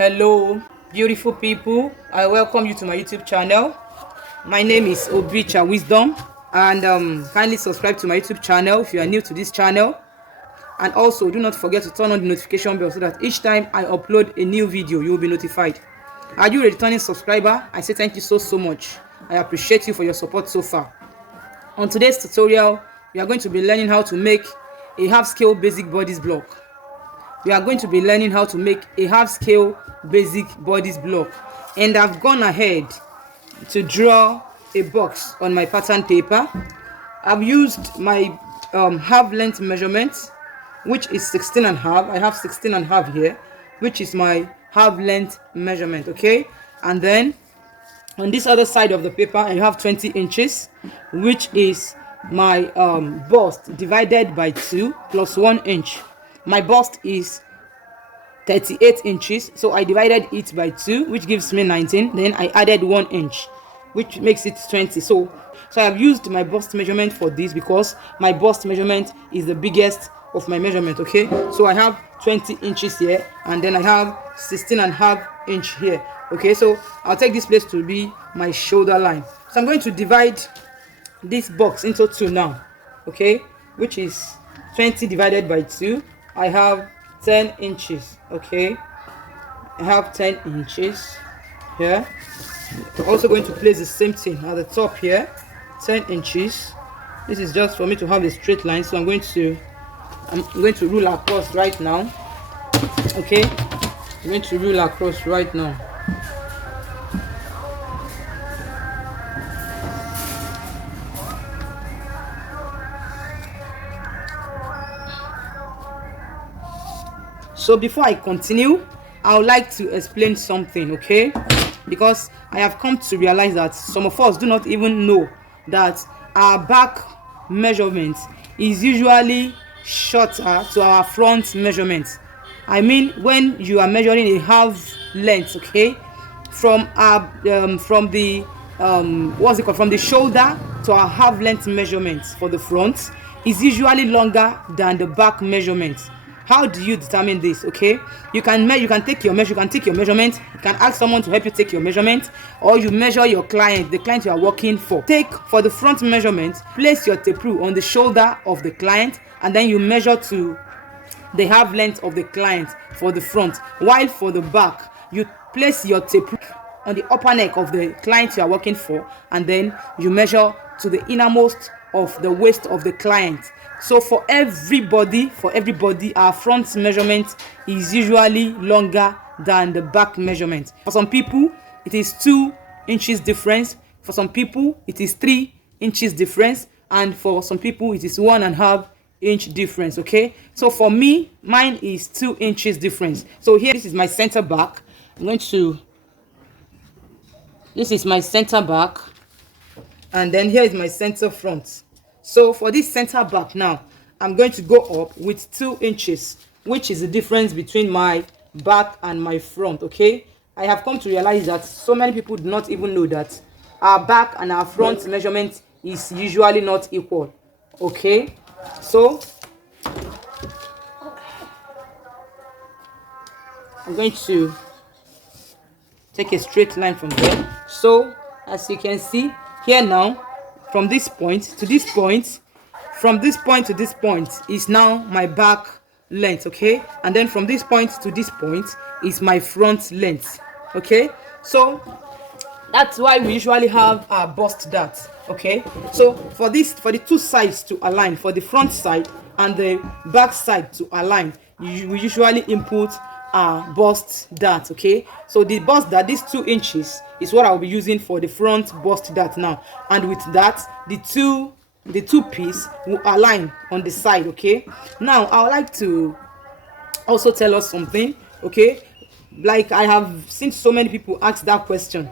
Hello, beautiful people. I welcome you to my YouTube channel. My name is Obicha Wisdom, and kindly subscribe to my YouTube channel if you are new to this channel. And also, do not forget to turn on the notification bell so that each time I upload a new video, you will be notified. Are you a returning subscriber? I say thank you so much. I appreciate you for your support so far. On today's tutorial, we are going to be learning how to make a half-scale basic bodice block. We are going to be learning how to make a half-scale basic bodice block, and I've gone ahead to draw a box on my pattern paper. I've used my half length measurement, which is 16 and a half. I have 16 and a half here, which is my half length measurement. Okay, and then on this other side of the paper I have 20 inches, which is my bust divided by 2 plus 1 inch. My bust is 38 inches, so I divided it by 2, which gives me 19. Then I added 1 inch, which makes it 20. So I have used my bust measurement for this because my bust measurement is the biggest of my measurement. Okay, so I have 20 inches here, and then I have 16 and a half inch here. Okay, so I'll take this place to be my shoulder line. So I'm going to divide this box into 2 now. Okay, which is 20 divided by 2. I have 10 inches. Okay, I have 10 inches here. I'm also going to place the same thing at the top here, 10 inches. This is just for me to have a straight line, so I'm going to rule across right now. Okay, I'm going to rule across right now. So before I continue, I would like to explain something, okay? Because I have come to realize that some of us do not even know that our back measurement is usually shorter to our front measurement. I mean, when you are measuring a half length, okay, from the shoulder to our half length measurement for the front is usually longer than the back measurement. How do you determine this? Okay, you can take your measurement. You can ask someone to help you take your measurement, or you measure your client, the client you are working for. Take for the front measurement, place your tape rule on the shoulder of the client, and then you measure to the half length of the client for the front. While for the back, you place your tape rule on the upper neck of the client you are working for, and then you measure to the innermost of the waist of the client. So for everybody, our front measurement is usually longer than the back measurement. For some people, it is 2 inches difference. For some people, it is 3 inches difference, and for some people, it is 1.5 inch difference. Okay, so for me, mine is 2 inches difference. So here, this is my center back. This is my center back, and then here is my center front. So for this center back now, I'm going to go up with 2 inches, which is the difference between my back and my front. Okay, I have come to realize that so many people do not even know that our back and our front measurement is usually not equal. Okay, so I'm going to take a straight line from there. So as you can see here now, from this point to this point, from this point to this point is now my back length. Okay, and then from this point to this point is my front length. Okay, so that's why we usually have our bust dart. Okay, so for the two sides to align, for the front side and the back side to align, we usually input our bust dart. Okay, so the bust dart, these 2 inches, is what I'll be using for the front bust dart now, and with that, the two piece will align on the side. Okay, now I would like to also tell us something. Okay, like I have seen so many people ask that question: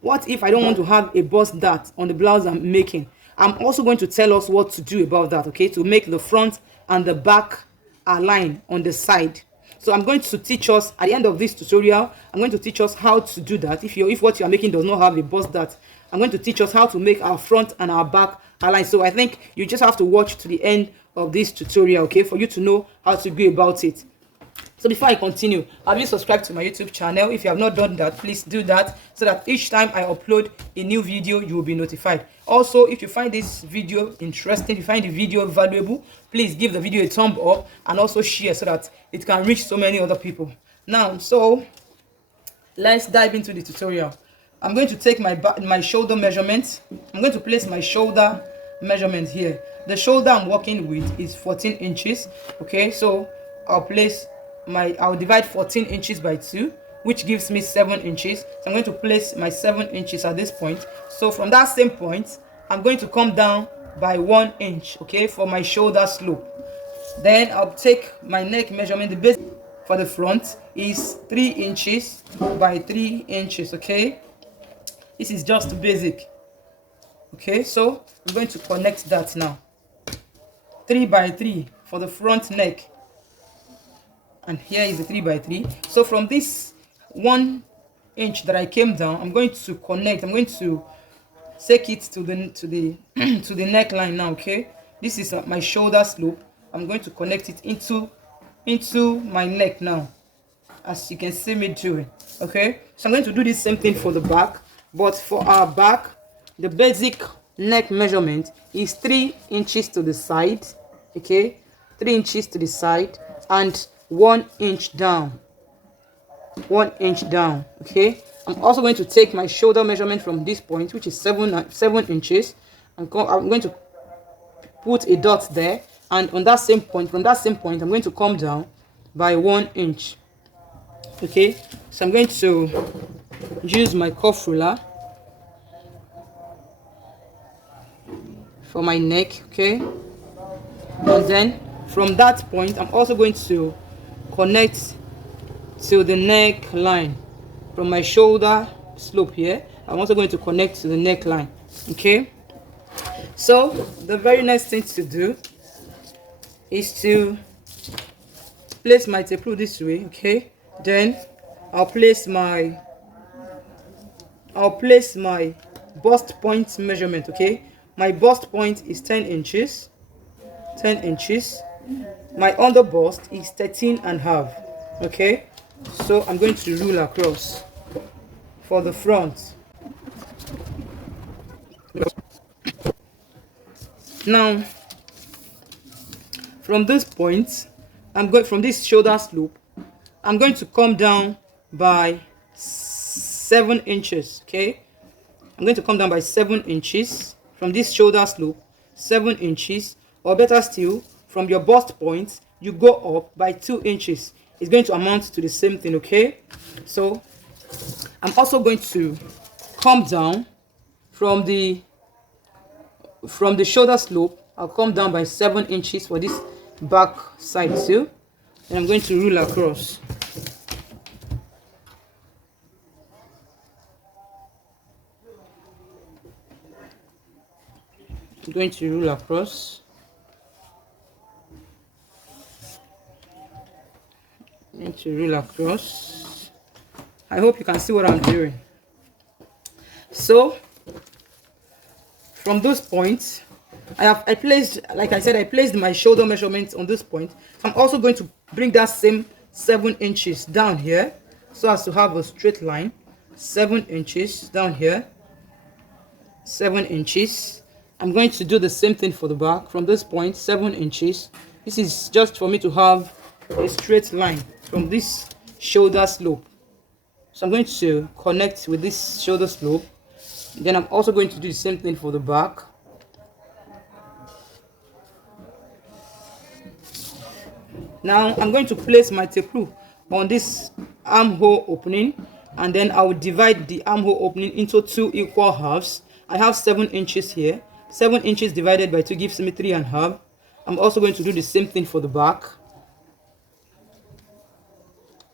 what if I don't want to have a bust dart on the blouse I'm making? I'm also going to tell us what to do about that, okay, to make the front and the back align on the side. So I'm going to teach us at the end of this tutorial. I'm going to teach us how to do that. If what you are making does not have a bust dart, I'm going to teach us how to make our front and our back align. So I think you just have to watch to the end of this tutorial, okay, for you to know how to go about it. So before I continue, have you subscribed to my YouTube channel? If you have not done that, please do that so that each time I upload a new video, you will be notified. Also, if you find this video interesting, if you find the video valuable, please give the video a thumb up and also share so that it can reach so many other people. Now, so let's dive into the tutorial. I'm going to take my shoulder measurement. I'm going to place my shoulder measurement here. The shoulder I'm working with is 14 inches. Okay, so I'll divide 14 inches by 2, which gives me 7 inches. So I'm going to place my 7 inches at this point. So from that same point, I'm going to come down by 1 inch, okay, for my shoulder slope. Then I'll take my neck measurement. The base for the front is 3 inches by 3 inches, okay. This is just basic. Okay, so I'm going to connect that now. 3 by 3 for the front neck. And here is the 3 by 3. So from this 1 inch that I came down, I'm going to connect. I'm going to take it to the to the neckline now. Okay, this is my shoulder slope. I'm going to connect it into my neck now, as you can see me doing. Okay, so I'm going to do the same thing for the back, but for our back, the basic neck measurement is 3 inches to the side. Okay, 3 inches to the side and 1 inch down. 1 inch down. Okay, I'm also going to take my shoulder measurement from this point, which is 7 inches, and I'm going to put a dot there, and on that same point, from that same point, I'm going to come down by 1 inch. Okay, so I'm going to use my cuff ruler for my neck. Okay, and then from that point, I'm also going to connect to the neckline. From my shoulder slope here, I'm also going to connect to the neckline. Okay, so the very next thing to do is to place my tape rule this way. Okay, then I'll place my bust point measurement. Okay, my bust point is 10 inches. 10 inches. My under bust is 13.5. Okay, so I'm going to rule across for the front. Now from this point, from this shoulder slope, I'm going to come down by 7 inches. Okay, I'm going to come down by 7 inches from this shoulder slope. 7 inches, or better still, from your bust point you go up by 2 inches. It's going to amount to the same thing. Okay, so I'm also going to come down from the shoulder slope. I'll come down by 7 inches for this back side too, and I'm going to rule across. I'm going to rule across. I hope you can see what I'm doing. So from those points, I placed, like I said, I placed my shoulder measurement on this point. I'm also going to bring that same 7 inches down here so as to have a straight line. 7 inches down here. 7 inches. I'm going to do the same thing for the back. From this point, 7 inches. This is just for me to have a straight line from this shoulder slope. So I'm going to connect with this shoulder slope. Then I'm also going to do the same thing for the back. Now I'm going to place my tape rule on this armhole opening, and then I will divide the armhole opening into 2 equal halves. I have 7 inches here. 7 inches divided by 2 gives me 3.5. I'm also going to do the same thing for the back.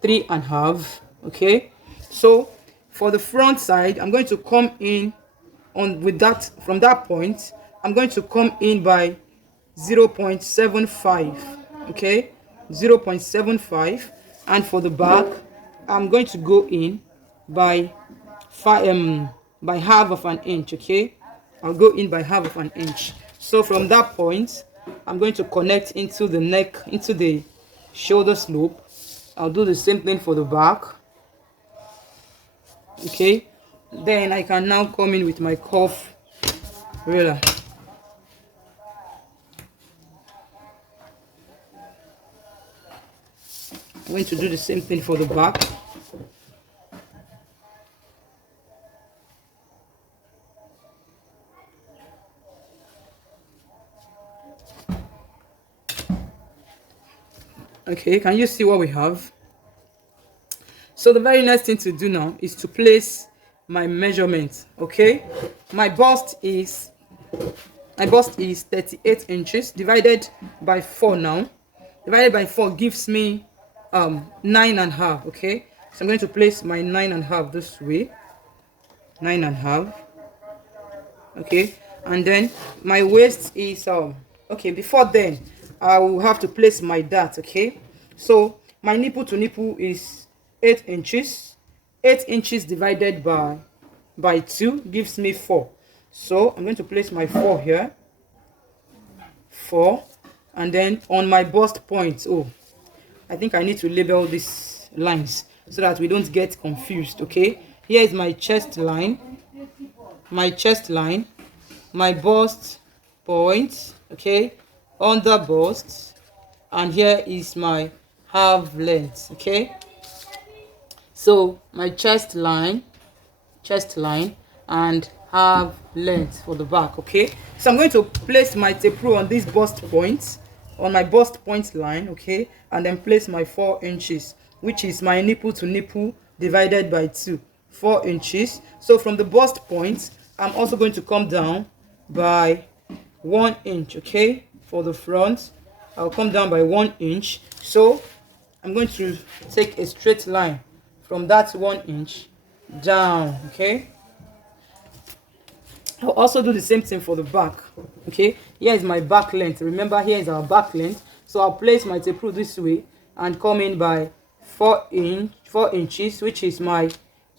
3.5. Okay, so for the front side, I'm going to come in with that. From that point, I'm going to come in by 0.75. okay, 0.75. And for the back, I'm going to go in by half of an inch. Okay, I'll go in by half of an inch. So from that point, I'm going to connect into the neck, into the shoulder slope. I'll do the same thing for the back. Okay, then I can now come in with my cuff ruler. I'm going to do the same thing for the back. Okay, can you see what we have? So the very next thing to do now is to place my measurement. Okay, my bust is 38 inches divided by 4 now. Divided by 4 gives me 9.5. Okay, so I'm going to place my 9.5 this way. 9.5. Okay, and then my waist is okay. Before then, I will have to place my dart. Okay, so my nipple to nipple is 8 inches. 8 inches divided by 2 gives me 4. So I'm going to place my 4 here. 4. And then on my bust point, oh, I think I need to label these lines so that we don't get confused. Okay, here is my chest line, my bust point, okay, under bust, and here is my half length. Okay, so my chest line and half length for the back. Okay, so I'm going to place my tape rule on this bust point, on my bust point line. Okay, and then place my 4 inches, which is my nipple to nipple divided by 2, 4 inches. So from the bust point, I'm also going to come down by 1 inch. Okay, for the front, I'll come down by 1 inch. So I'm going to take a straight line from that 1 inch down. Okay, I'll also do the same thing for the back. Okay, here is my back length. Remember, here is our back length. So I'll place my tape rule this way and come in by 4 inches, which is my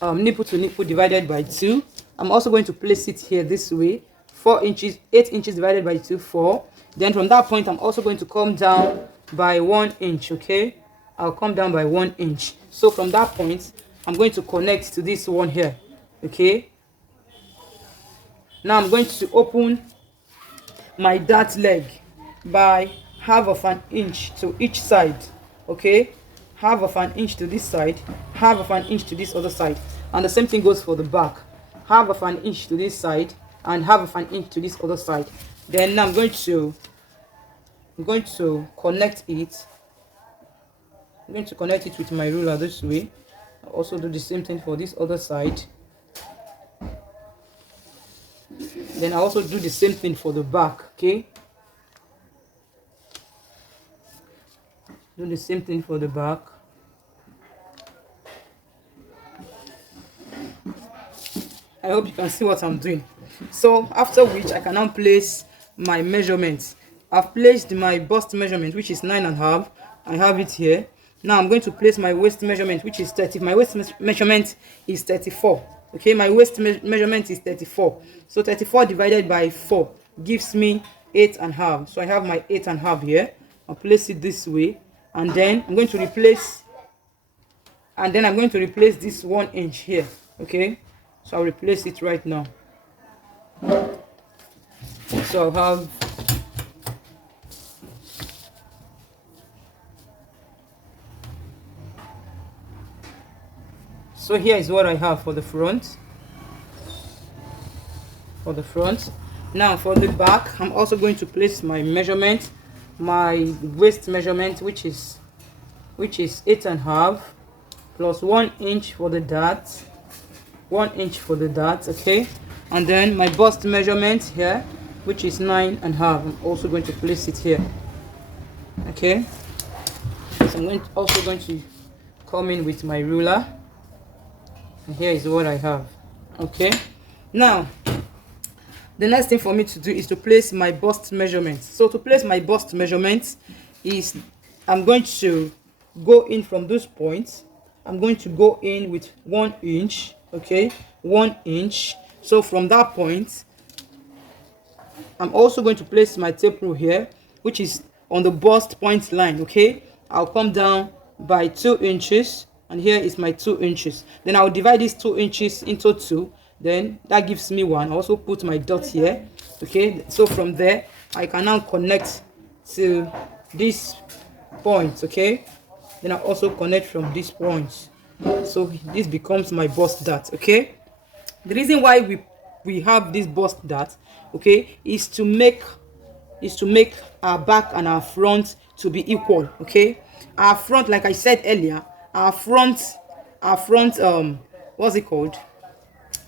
nipple to nipple divided by 2. I'm also going to place it here this way. 4 inches, 8 inches divided by 2, 4. Then from that point, I'm also going to come down by 1 inch. Okay, I'll come down by 1 inch. So from that point, I'm going to connect to this one here. Okay, now I'm going to open my dart leg by half of an inch to each side. Okay, half of an inch to this side, half of an inch to this other side, and the same thing goes for the back. Half of an inch to this side and half of an inch to this other side. Then now I'm going to connect it. I'm going to connect it with my ruler this way. I'll also do the same thing for this other side. Then I also do the same thing for the back. Okay, do the same thing for the back. I hope you can see what I'm doing. So after which I can now place my measurements. I've placed my bust measurement, which is 9.5. I have it here. Now I'm going to place my waist measurement, which is 30. My waist measurement is 34. Okay, my waist measurement is 34. So 34 divided by 4 gives me 8.5. So I have my 8.5 here. I'll place it this way, and then I'm going to replace this 1 inch here. Okay, so I'll replace it right now. So I'll have so here is what I have for the front. Now for the back, I'm also going to place my measurement, my waist measurement, which is 8.5 plus 1 inch for the dart. 1 inch for the dart. Okay, and then my bust measurement here, which is 9.5. I'm also going to place it here. Okay, so I'm also going to come in with my ruler, and here is what I have. Okay, now the next thing for me to do is to place my bust measurement. So to place my bust measurement is I'm going to go in from those points. I'm going to go in with 1 inch. Okay, 1 inch. So from that point, I'm also going to place my tape rule here, which is on the bust point line. Okay, I'll come down by 2 inches, and here is my 2 inches. Then I'll divide these 2 inches into 2. Then that gives me 1. I also put my dot here. Okay, so from there I can now connect to this point. Okay, then I also connect from this point, so this becomes my bust dart. Okay, the reason why we have this bust dart, okay, is to make our back and our front to be equal. Okay, our front, like I said earlier, our front what's it called,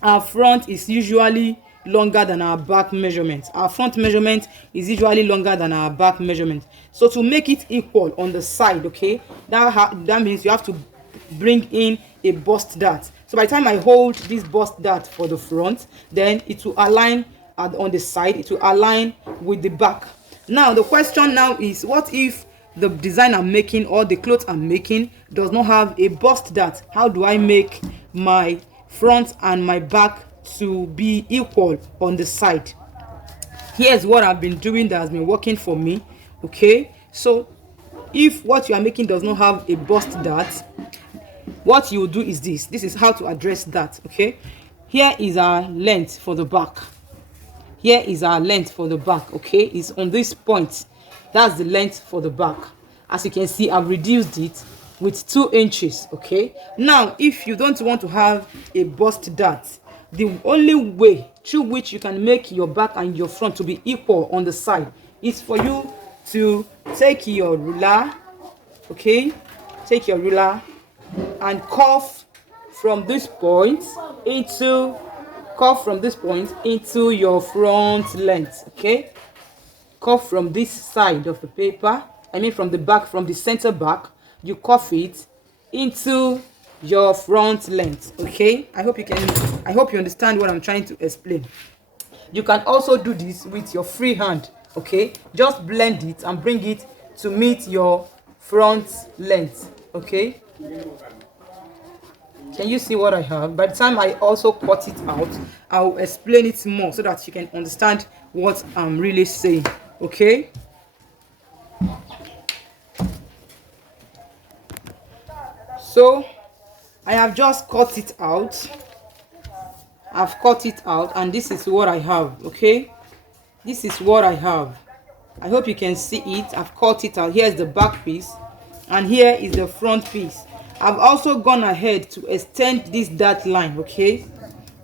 our front is usually longer than our back measurement. Our front measurement is usually longer than our back measurement. So to make it equal on the side, okay, that means you have to bring in a bust dart. So by the time I hold this bust dart for the front, then it will align on the side, it will align with the back. Now the question now is, what if the design I'm making or the clothes I'm making does not have a bust dart? How do I make my front and my back to be equal on the side? Here's what I've been doing that has been working for me. Okay, so if what you are making does not have a bust dart, what you will do is this is how to address that. Okay, here is our length for the back. Here is our length for the back. Okay, it's on this point. That's the length for the back. As you can see, I've reduced it with 2 inches. Okay, now if you don't want to have a bust dart, the only way through which you can make your back and your front to be equal on the side is for you to take your ruler. Okay, take your ruler and curve from this point into your front length. Okay, curve from this side of the paper, from the back, from the center back, you curve it into your front length. Okay, I hope you understand what I'm trying to explain. You can also do this with your free hand. Okay, just blend it and bring it to meet your front length. Okay, can you see what I have? By the time I also cut it out, I'll explain it more so that you can understand what I'm really saying. Okay, so I have just cut it out. I've cut it out, and this is what I have. Okay, this is what I have. I hope you can see it. I've cut it out. Here's the back piece, and here is the front piece. I've also gone ahead to extend this dart line. Okay,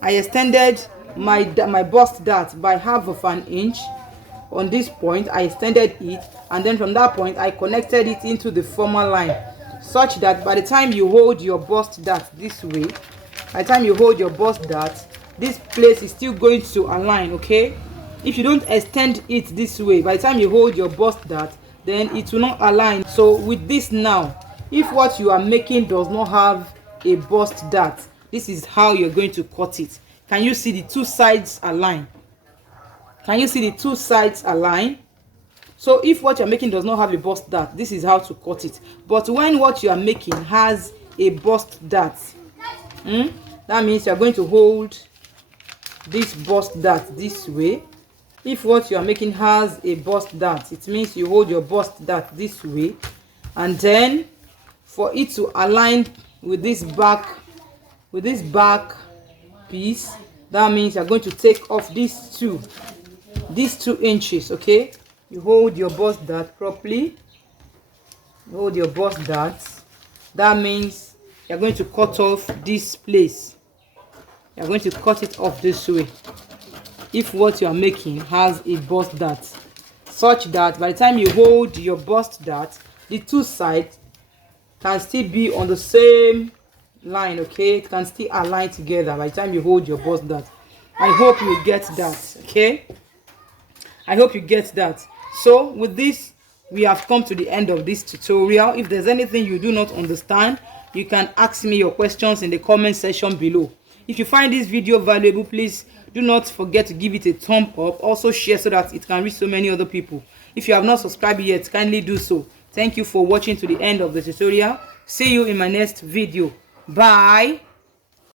I extended my bust dart by half of an inch. On this point I extended it, and then from that point I connected it into the former line, such that by the time you hold your bust dart this way, this place is still going to align. Okay, if you don't extend it this way, by the time you hold your bust dart, then it will not align. So with this now, if what you are making does not have a bust dart, this is how you're going to cut it. Can you see the two sides align? Can you see the two sides align? So if what you're making does not have a bust dart, this is how to cut it. But when what you are making has a bust dart, that means you're going to hold this bust dart this way. If what you are making has a bust dart, it means you hold your bust dart this way, and then for it to align with this back piece, that means you're going to take off these 2 inches. Okay, you hold your bust dart properly. You hold your bust dart. That means you're going to cut off this place. You're going to cut it off this way. If what you are making has a bust dart, such that by the time you hold your bust dart, the 2 sides can still be on the same line. Okay, it can still align together by the time you hold your bust dart. I hope you get that. Okay, I hope you get that. So with this, we have come to the end of this tutorial. If there's anything you do not understand, you can ask me your questions in the comment section below. If you find this video valuable, please do not forget to give it a thumb up. Also share so that it can reach so many other people. If you have not subscribed yet, kindly do so. Thank you for watching to the end of the tutorial. See you in my next video. Bye.